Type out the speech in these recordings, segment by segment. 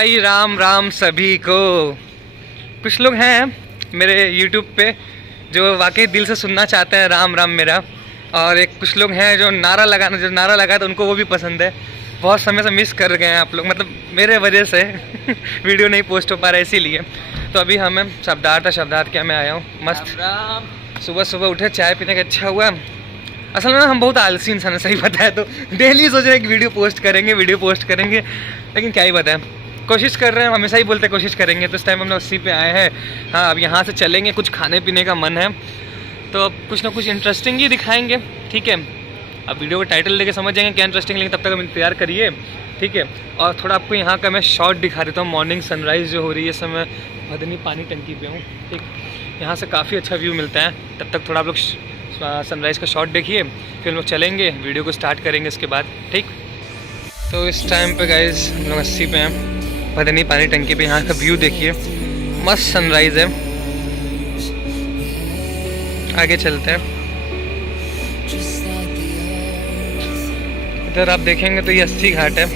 भाई राम राम सभी को। कुछ लोग हैं मेरे YouTube पे जो वाकई दिल से सुनना चाहते हैं राम राम मेरा, और एक कुछ लोग हैं जो नारा लगा तो उनको वो भी पसंद है। बहुत समय से मिस कर गए हैं आप लोग, मतलब मेरे वजह से वीडियो नहीं पोस्ट हो पा रहा है इसीलिए। तो अभी हमें शब्दार्थ क्या मैं आया हूँ मस्त। सुबह सुबह उठे, चाय पीने का अच्छा हुआ। असल में हम बहुत आलसी इंसान है, सही बताया तो डेली सोच रहे हैं कि वीडियो पोस्ट करेंगे, लेकिन क्या ही बताएं, कोशिश कर रहे हैं, हमेशा ही बोलते हैं कोशिश करेंगे। तो इस टाइम हम लोग 80 पे आए हैं। हाँ, अब यहाँ से चलेंगे, कुछ खाने पीने का मन है तो अब कुछ ना कुछ इंटरेस्टिंग ही दिखाएंगे, ठीक है। अब वीडियो का टाइटल लेके समझ जाएंगे क्या इंटरेस्टिंग, लेकिन तब तक हम इंतजार करिए, ठीक है। और थोड़ा आपको यहाँ का मैं शॉट दिखा देता हूँ। मॉर्निंग सनराइज़ जो हो रही है, इस समय भदनी पानी टंकी पे हूँ, ठीक। यहाँ से काफ़ी अच्छा व्यू मिलता है। तब तक थोड़ा आप लोग सनराइज़ का शॉट देखिए, फिर हम लोग चलेंगे, वीडियो को स्टार्ट करेंगे इसके बाद, ठीक। तो इस टाइम पे गाइस हम लोग 80 पे हैं, भदनी पानी टंकी पे। यहाँ का व्यू देखिए, मस्त सनराइज़ है। आगे चलते हैं। इधर आप देखेंगे तो ये 80 घाट है।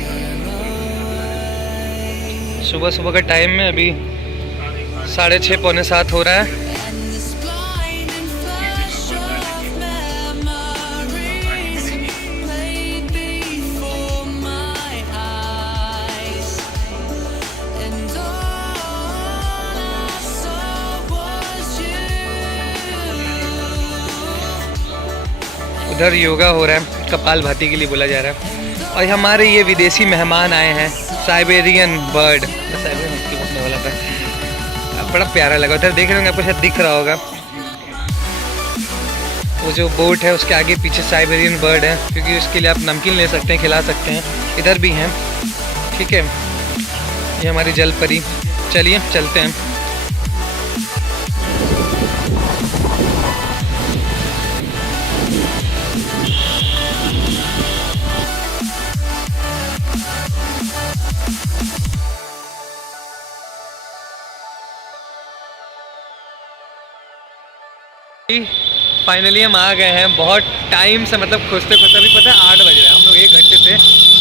सुबह सुबह का टाइम में अभी 6:30 पौने 7 हो रहा है। उधर योगा हो रहा है, कपालभाति के लिए बोला जा रहा है। और हमारे ये विदेशी मेहमान आए हैं, साइबेरियन बर्ड, साइबेरियन वाला था, बड़ा प्यारा लगा। उधर देख रहे होंगे, आपको शायद दिख रहा होगा वो जो बोट है उसके आगे पीछे साइबेरियन बर्ड है, क्योंकि उसके लिए आप नमकीन ले सकते हैं, खिला सकते हैं। इधर भी हैं, ठीक है। ये हमारी जल परी। चलिए चलते हैं। फाइनली हम आ गए हैं। बहुत टाइम से मतलब खोजते अभी पता है 8 बज रहे हैं, हम लोग 1 घंटे से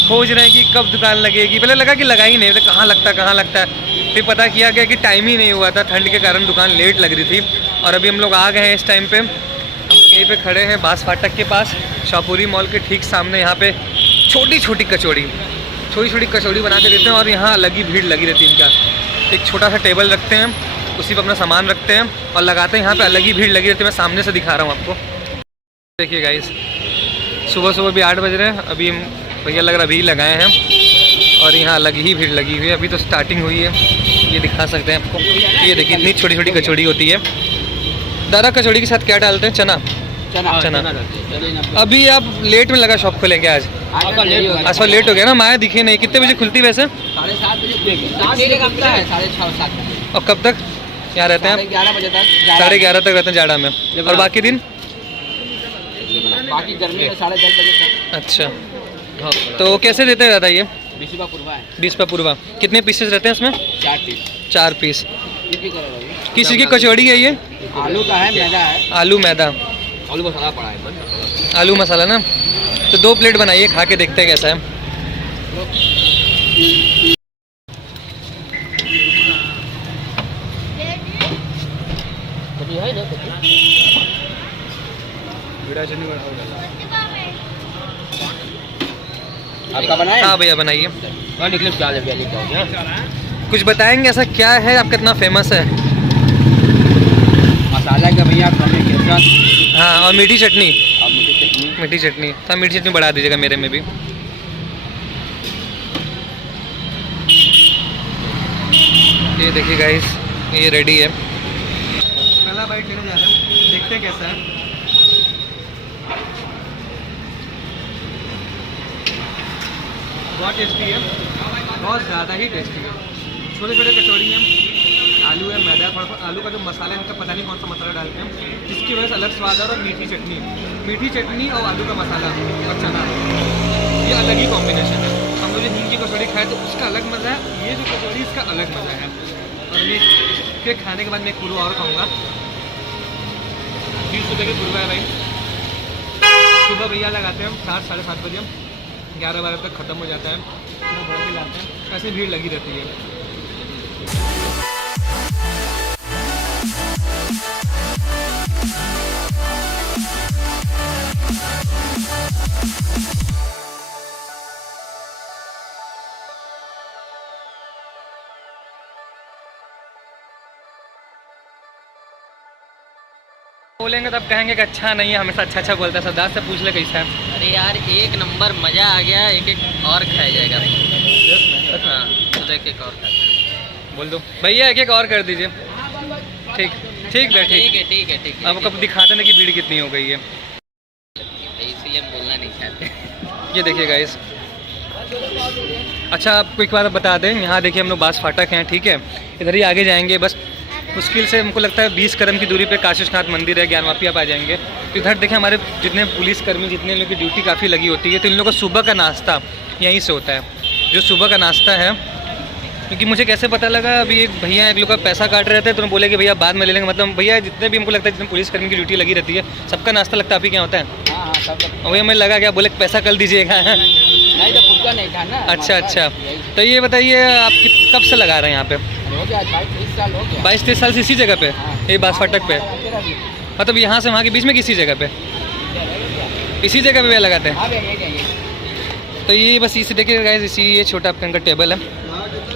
खोज रहे हैं कि कब दुकान लगेगी। पहले लगा कि लगा ही नहीं, तो कहाँ लगता है। फिर पता किया गया कि टाइम ही नहीं हुआ था, ठंड के कारण दुकान लेट लग रही थी। और अभी हम लोग आ गए हैं इस टाइम पे। हम लोग यहीं पे खड़े हैं बास फाटक के पास, शाहपुरी मॉल के ठीक सामने। यहाँ पे छोटी छोटी कचौड़ी बना के देते हैं, और यहाँ अलग ही भीड़ लगी रहती है इनका। एक छोटा सा टेबल रखते हैं, उसी पर अपना सामान रखते हैं और लगाते हैं। यहाँ पे अलग ही भीड़ लगी रहती है। मैं सामने से दिखा रहा हूँ आपको, देखिए गाइस। सुबह भी 8 बज रहे हैं, अभी भैया लग रहा अभी लगाए हैं, और यहाँ अलग ही भीड़ लगी हुई है। अभी तो स्टार्टिंग हुई है, ये दिखा सकते हैं आपको। ये देखिए इतनी छोटी छोटी कचौड़ी होती है। दादा कचौड़ी के साथ क्या डालते हैं? चना। अभी आप लेट में लगा शॉप खोलेंगे आज थोड़ा लेट हो गया ना, माया दिखे नहीं। कितने बजे खुलती वैसे? 7:30 और कब तक यहाँ रहते हैं? 11 बजे तक, 11:30 तक रहते हैं जाड़ा में। और बाकी दिन? बाकी गर्मी में 10:30 बजे तक। अच्छा, तो कैसे देते हैं दादा ये? 20 रुपये पूर्वा। कितने पीसेस रहते हैं इसमें? 4 पीस। किस चीज़ की कचौड़ी है ये? आलू का है, मैदा है। आलू मसाला पड़ा है। आलू मसाला ना, तो 2 प्लेट बनाइए, खा के देखते हैं कैसा है। आपका बनाए? हाँ भैया बनाइए। कुछ बताएंगे ऐसा क्या है आपका इतना फेमस है? मसाला का भैया, हाँ, और मीठी चटनी। हाँ, मीठी चटनी बढ़ा दीजिएगा मेरे में भी। ये देखिए गाइस, ये रेडी है। पहला बाइट लेने जा रहा है, देखते हैं कैसा है। बहुत टेस्टी है, बहुत ज़्यादा ही टेस्टी है। छोटे छोटे कचौड़ी हैं, आलू है, मैदा है, थोड़ा आलू का जो मसाला है इनका पता नहीं कौन सा मसाला डालते हैं, जिसकी वजह से अलग स्वाद है। और मीठी चटनी और आलू का मसाला और चना, ये अलग ही कॉम्बिनेशन है। हम लोग जो हींग की कचौड़ी खाए तो उसका अलग मज़ा है, ये जो कचौड़ी इसका अलग मज़ा है। और अभी इसके खाने के बाद मैं एक पुरवा और खाऊँगा। 20 रुपये की पुरवा है भाई। सुबह भैया लगाते हैं 7 साढ़े 7 बजे, 11-12 तक ख़त्म हो जाता है। लाते हैं, ऐसे भीड़ लगी रहती है। बोलेंगे तो आप कहेंगे कि अच्छा नहीं है, हमेशा अच्छा अच्छा बोलता है। सरदार से पूछ ले कैसा है। अरे यार एक नंबर मज़ा आ गया, एक एक और खाया जाएगा। हाँ तो एक एक और खाता है। बोल दो भैया एक एक और कर दीजिए। ठीक ठीक है ठीक है ठीक है ठीक है। अब कब दिखाते ना कि भीड़ कितनी हो गई है, इसीलिए हम बोलना नहीं चाहते। ये देखिए गाइस। अच्छा आपको एक बात बता दें, यहाँ देखिए हम लोग बास फाटक हैं, ठीक है। इधर ही आगे जाएंगे, बस मुश्किल से हमको लगता है 20 कदम की दूरी पे काशीनाथ मंदिर है, ज्ञानवापी आप आ जाएंगे। तो इधर देखिए हमारे जितने पुलिसकर्मी, जितने लोगों की ड्यूटी काफ़ी लगी होती है, तो इन लोगों का सुबह का नाश्ता यहीं से होता है। जो सुबह का नाश्ता है, क्योंकि मुझे कैसे पता लगा, अभी एक भैया एक लोग का पैसा काट रहे थे तो उन्होंने बोले कि भैया बाद में ले लेंगे। मतलब भैया जितने भी हमको लगता है जितने पुलिसकर्मी की ड्यूटी लगी रहती है, सबका नाश्ता लगता है आप ही क्या होता है? हाँ सब। भैया मैं लगा क्या बोले पैसा कल दीजिएगा। नहीं तो खुद का नहीं था ना। अच्छा अच्छा, तो ये बताइए आप कब से लगा रहे हैं यहाँ पे? हो गया 22-23 साल हो गया। 22-23 साल से इसी जगह पे, ये बास फाटक पे, मतलब यहाँ से वहाँ के बीच में किसी जगह पे, इसी जगह पे भैया लगाते हैं। तो ये बस इसी देखिए गाइस, इसी ये छोटा आपका टेबल है,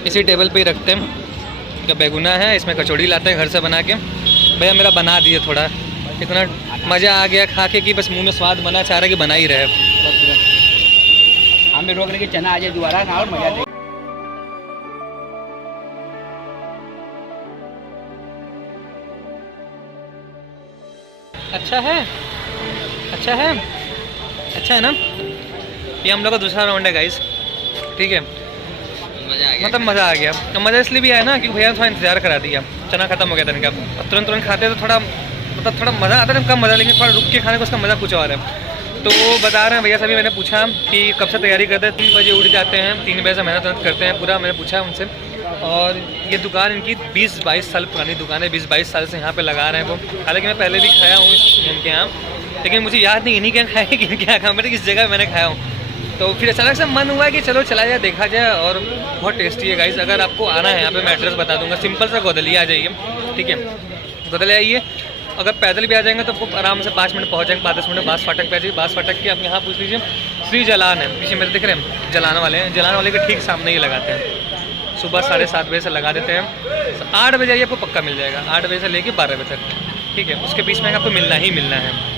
इसी टेबल पे ही रखते हैं। क्या बैगुना है, इसमें कचौड़ी लाते हैं घर से बना के। भैया मेरा बना दिए थोड़ा, इतना मज़ा आ गया खा के कि बस मुंह में स्वाद बना, चाह रहा कि बना ही रहे। हमें रोक लेके चना आ जाए दोबारा ना, और मजा दे। अच्छा है, अच्छा है, अच्छा है ना। ये हम लोग का दूसरा राउंड है गाइस, ठीक है। मज़ा आ गया, मतलब मज़ा आ गया। तो मज़ा इसलिए भी आया ना कि भैया थोड़ा इंतजार करा दिया, चना खत्म हो गया था इनका। अब तुरंत तुरंत खाते तो थोड़ा मतलब थोड़ा मज़ा आता है, कम मज़ा, लेकिन थोड़ा रुक के खाने को उसका मज़ा कुछ और है। तो वो बता रहे हैं भैया सभी, मैंने पूछा कि कब से तैयारी करते हैं? 3 बजे उठ जाते हैं, 3 बजे से मेहनत करते हैं पूरा, मैंने पूछा उनसे। और ये दुकान इनकी 20-22 साल पुरानी दुकान है, 20-22 साल से यहाँ पे लगा रहे हैं वो। हालांकि मैं पहले भी खाया हूँ इनके यहाँ, लेकिन मुझे याद नहीं इन्हीं के यहाँ खाया कि इनके यहाँ खाया, मैंने किस जगह मैंने खाया हूँ। तो फिर अचानक से मन हुआ कि चलो चला जाए, देखा जाए। और बहुत टेस्टी है गाइस। अगर आपको आना है यहाँ पे, मैं एड्रेस बता दूंगा, सिंपल सा गोदलिया आ जाइए, ठीक है। गोदलिया आइए, अगर पैदल भी आ जाएंगे तो आपको आराम से 5 मिनट पहुँच जाएंगे, 5-10 मिनट। बास फाटक पे आ जाइए, बास फाटक के आप यहाँ पूछ लीजिए, श्री जलान है पीछे मेरे दिख रहे हैं, जलान वाले हैं, जलान वाले के ठीक सामने ही लगाते हैं। सुबह 7:30 बजे से लगा देते हैं, 8 बजे आइए आपको पक्का मिल जाएगा, 8 बजे से लेके 12 बजे तक, ठीक है। उसके बीच में आपको मिलना ही मिलना है।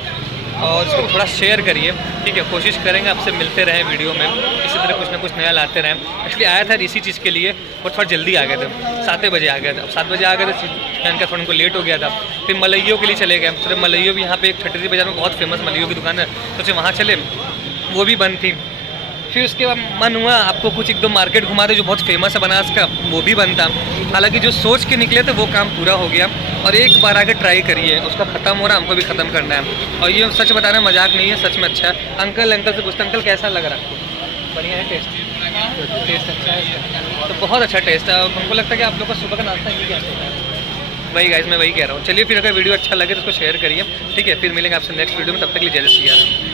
और इसको थोड़ा शेयर करिए, ठीक है। कोशिश करेंगे आपसे मिलते रहें वीडियो में, इसी तरह कुछ ना कुछ नया लाते रहें। एक्चुअली आया था इसी चीज़ के लिए, और थोड़ा जल्दी आ गए थे, 7 बजे आ गए थे। अब 7 बजे आ गए थे, इनका थोड़ा उनको लेट हो गया था। फिर मलइयों के लिए चले गए, तो मलइयों भी यहाँ पे एक छटरी बाज़ार में बहुत फेमस मलइयों की दुकान है, सोचे वहाँ चले, वो भी बंद थी। फिर उसके बाद मन हुआ आपको कुछ 1-2 मार्केट घुमा दे जो बहुत फेमस है बनारस का, वो भी बनता। हालांकि जो सोच के निकले थे वो काम पूरा हो गया। और एक बार आके ट्राई करिए, उसका ख़त्म हो रहा है, हमको भी ख़त्म करना है। और ये सच बता रहे हैं, मजाक नहीं है, सच में अच्छा है। अंकल से पूछते अंकल कैसा लग रहा है आपको? बढ़िया है, टेस्ट अच्छा है इसका, तो बहुत अच्छा टेस्ट है। हमको लगता है कि आप लोग का सुबह का नाश्ता ये क्या होता है। वही गाइस मैं वही कह रहा हूँ। चलिए फिर अगर वीडियो अच्छा लगे तो उसको शेयर करिए, ठीक है। फिर मिलेंगे आपसे नेक्स्ट वीडियो में, तब तक के लिए जय श्री राम।